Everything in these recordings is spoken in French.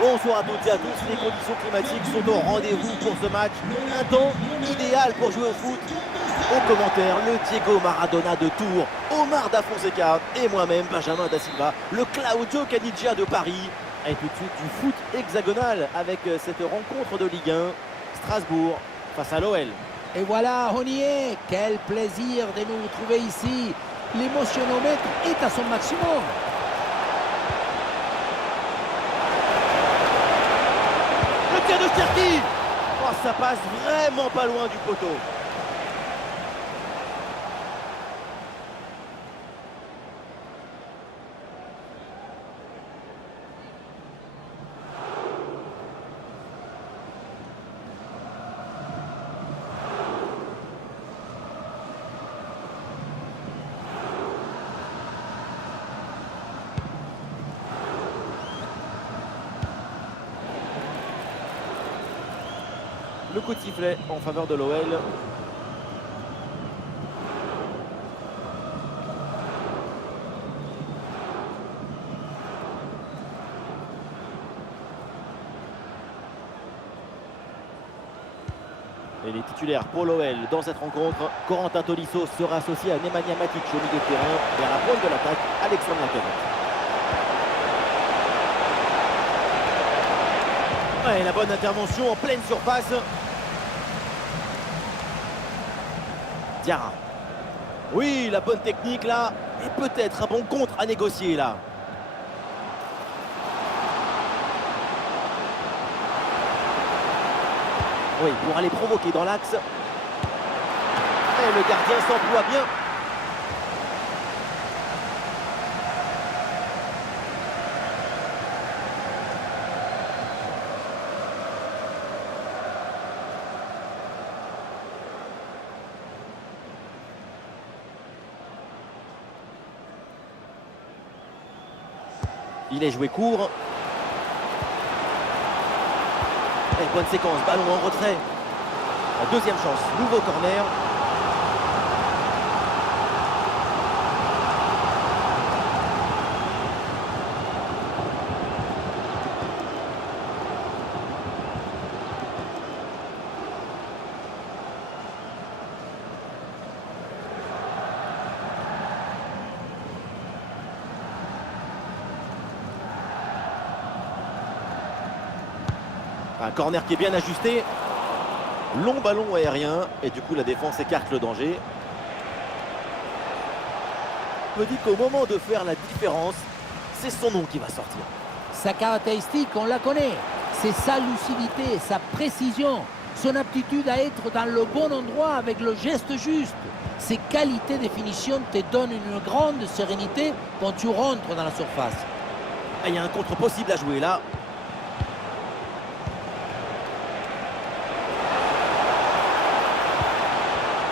Bonsoir à toutes et à tous, les conditions climatiques sont au rendez-vous pour ce match. Un temps idéal pour jouer au foot. Au commentaire, le Diego Maradona de Tours, Omar Da Fonseca et moi-même, Benjamin Da Silva, le Claudio Caniggia de Paris. Et tout de suite du foot hexagonal avec cette rencontre de Ligue 1, Strasbourg face à l'OL. Et voilà, on y est. Quel plaisir de nous retrouver ici. L'émotionnomètre est à son maximum. Le tir de Cherki. Oh, ça passe vraiment pas loin du poteau. Le coup de sifflet en faveur de l'OL. Et les titulaires pour l'OL dans cette rencontre, Corentin Tolisso sera associé à Nemanja Matic au milieu de terrain et à la pointe de l'attaque, Alexandre Lacazette. Ouais, la bonne intervention en pleine surface. Diarra. Oui, la bonne technique là. Et peut-être un bon contre à négocier là. Oui, pour aller provoquer dans l'axe. Et le gardien s'emploie bien. Il est joué court. Et bonne séquence, ballon en retrait. La deuxième chance, nouveau corner. Un corner qui est bien ajusté. Long ballon aérien. Et du coup, la défense écarte le danger. Je me dis qu'au moment de faire la différence, c'est son nom qui va sortir. Sa caractéristique, on la connaît. C'est sa lucidité, sa précision, son aptitude à être dans le bon endroit avec le geste juste. Ses qualités de finition te donnent une grande sérénité quand tu rentres dans la surface. Ah, il y a un contre possible à jouer là.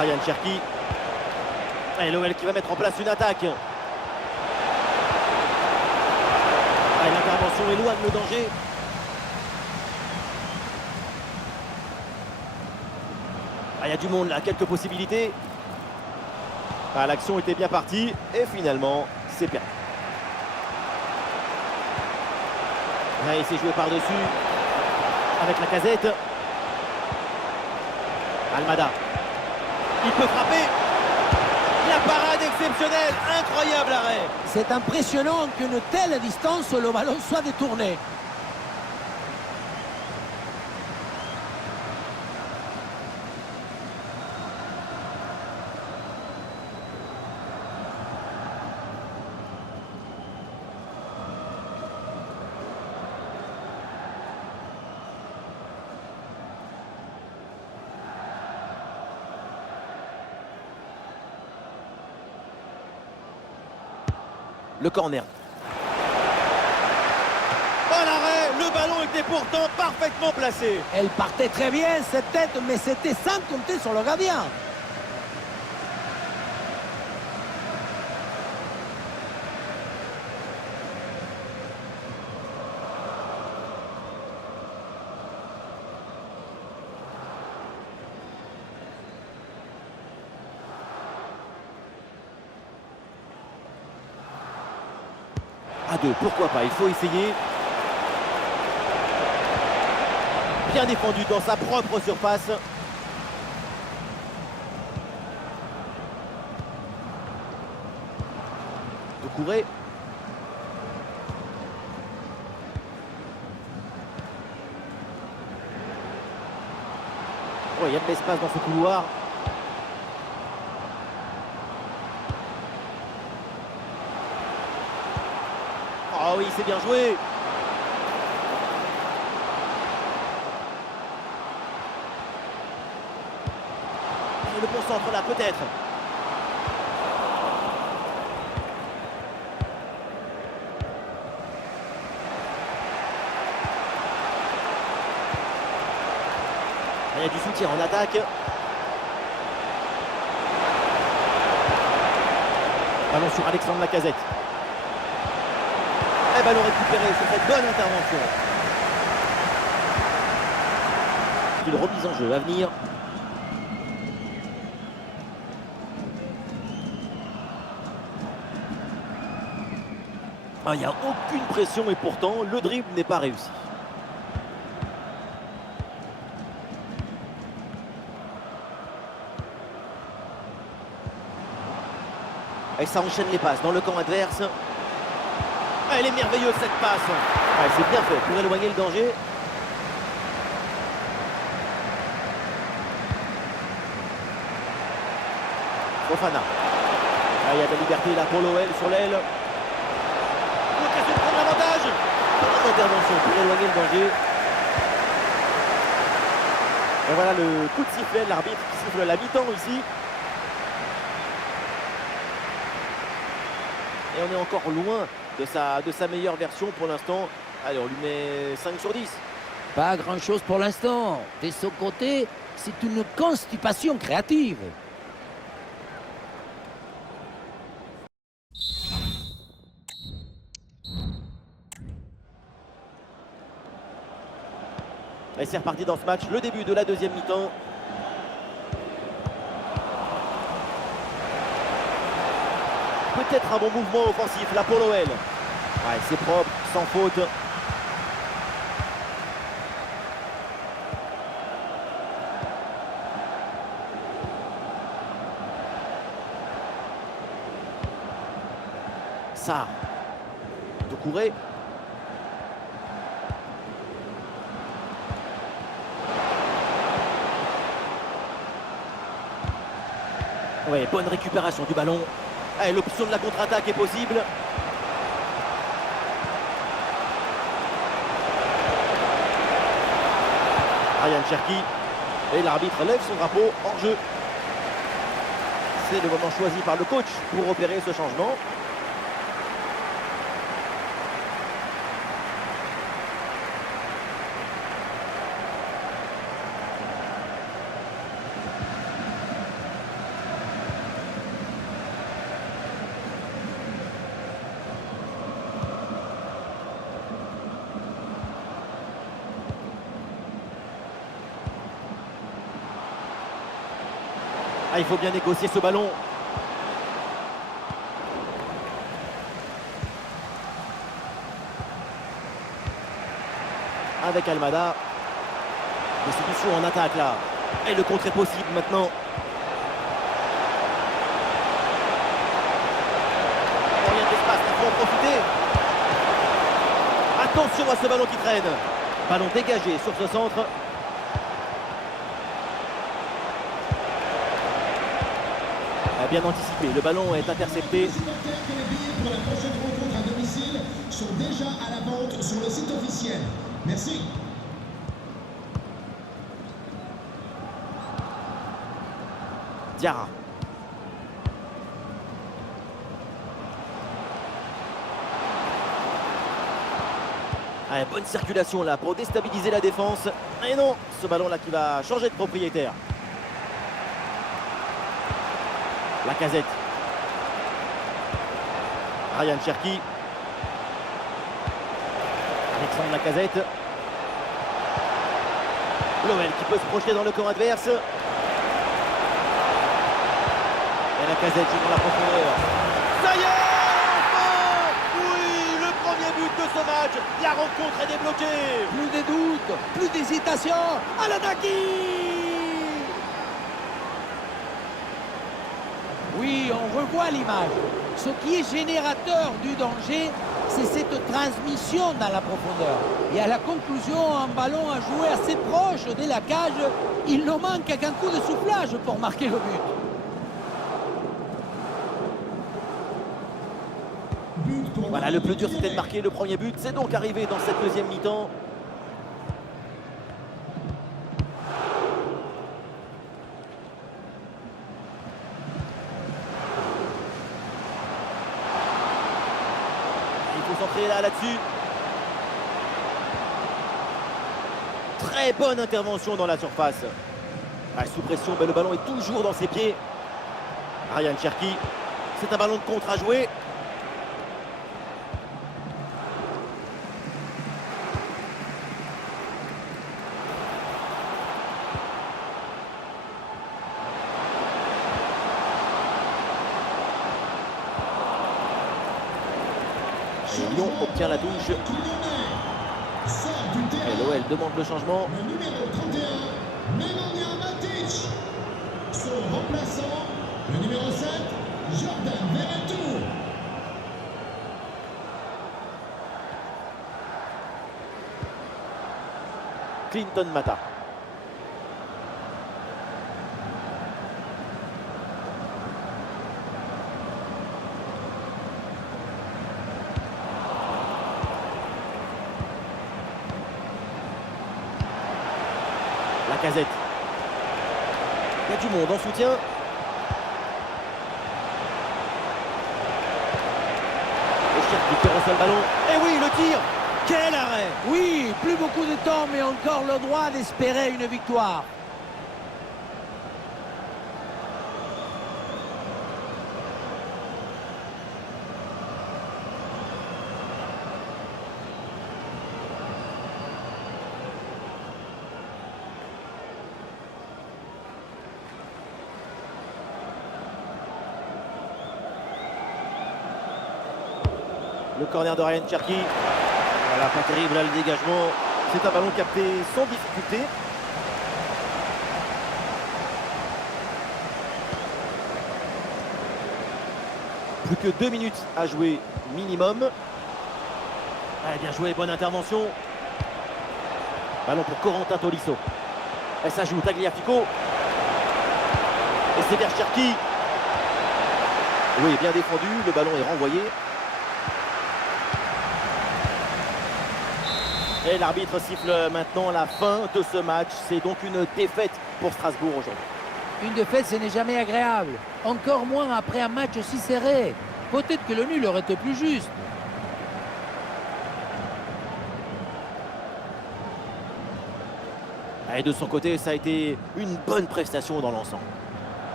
Ryan Cherki. Et l'OL qui va mettre en place une attaque. L'intervention éloigne le danger. Il y a du monde là, quelques possibilités. L'action était bien partie et finalement c'est perdu. Il s'est joué par-dessus avec Lacazette. Almada. Il peut frapper. La parade exceptionnelle, incroyable arrêt. C'est impressionnant qu'une telle distance, le ballon soit détourné. Le corner. Oh l'arrêt, le ballon était pourtant parfaitement placé. Elle partait très bien cette tête, mais c'était sans compter sur le gardien. À deux, pourquoi pas, il faut essayer. Bien défendu dans sa propre surface. Doucouré. Oh, il y a de l'espace dans ce couloir. Oh oui, c'est bien joué. Et le bon centre là, peut-être. Il y a du soutien en attaque. Ballon sur Alexandre Lacazette. Et ballon récupéré sur cette bonne intervention. Une remise en jeu à venir. Il n'y a aucune pression et pourtant le dribble n'est pas réussi. Et ça enchaîne les passes dans le camp adverse. Elle est merveilleuse cette passe. C'est bien fait pour éloigner le danger. Fofana. Il y a de la liberté là pour l'OL sur l'aile. L'occasion de prendre l'avantage. Bonne intervention pour éloigner le danger. Et voilà le coup de sifflet, l'arbitre qui siffle la mi-temps ici. Et on est encore loin de sa meilleure version pour l'instant. Allez, on lui met 5 sur 10. Pas grand-chose pour l'instant. De son côté, c'est une constipation créative. Et c'est reparti dans ce match, le début de la deuxième mi-temps. Peut-être un bon mouvement offensif là pour l'OL. C'est propre, sans faute. Ça. Doucouré. Ouais, bonne récupération du ballon. Allez, l'option de la contre-attaque est possible. Ryan Cherki. Et l'arbitre lève son drapeau en jeu. C'est le moment choisi par le coach pour opérer ce changement. Il faut bien négocier ce ballon. Avec Almada. Des solutions en attaque là. Et le contre est possible maintenant. Rien d'espace, il faut en profiter. Attention à ce ballon qui traîne. Ballon dégagé sur ce centre. Bien anticipé, le ballon est intercepté. Les billets pour la prochaine rencontre à domicile sont déjà à la vente sur le site officiel. Merci. Diarra. Bonne circulation là pour déstabiliser la défense. Et non, ce ballon là qui va changer de propriétaire. Lacazette. Ryan Cherki. Alexandre Lacazette. L'OL qui peut se projeter dans le camp adverse. Et Lacazette joue dans la profondeur. Ça y est, enfin! Oui, le premier but de ce match. La rencontre est débloquée. Plus de doute, plus d'hésitation. Al-Hadaki! Oui, on revoit l'image. Ce qui est générateur du danger, c'est cette transmission dans la profondeur. Et à la conclusion, un ballon à jouer assez proche de la cage, il ne manque qu'un coup de soufflage pour marquer le but. Voilà, le plus dur c'était de marquer le premier but. C'est donc arrivé dans cette deuxième mi-temps. Il faut s'entrer là-dessus. Très bonne intervention dans la surface. Ah, sous pression, mais le ballon est toujours dans ses pieds. Ryan Cherki, c'est un ballon de contre à jouer. Et Lyon obtient la touche. Et l'OL demande le changement. Le numéro 31, Nemanja Matic. Son remplaçant, le numéro 7, Jordan Verretou. Clinton Mata. Lacazette. Il y a du monde en soutien. Et Cherki qui reçoit le ballon. Et oui, le tir. Quel arrêt! Oui, plus beaucoup de temps, mais encore le droit d'espérer une victoire. Le corner de Ryan Cherki. Voilà, pas terrible là le dégagement. C'est un ballon capté sans difficulté. Plus que 2 minutes à jouer minimum. Ah, bien joué, bonne intervention. Ballon pour Corentin Tolisso. Et ça joue Tagliafico. Et c'est vers Cherki. Oui, bien défendu. Le ballon est renvoyé. Et l'arbitre siffle maintenant la fin de ce match. C'est donc une défaite pour Strasbourg aujourd'hui. Une défaite, ce n'est jamais agréable. Encore moins après un match aussi serré. Peut-être que le nul aurait été plus juste. Et de son côté, ça a été une bonne prestation dans l'ensemble.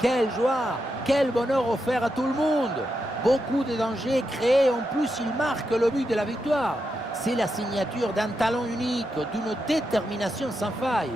Quelle joie, quel bonheur offert à tout le monde. Beaucoup de dangers créés, en plus il marque le but de la victoire. C'est la signature d'un talent unique, d'une détermination sans faille.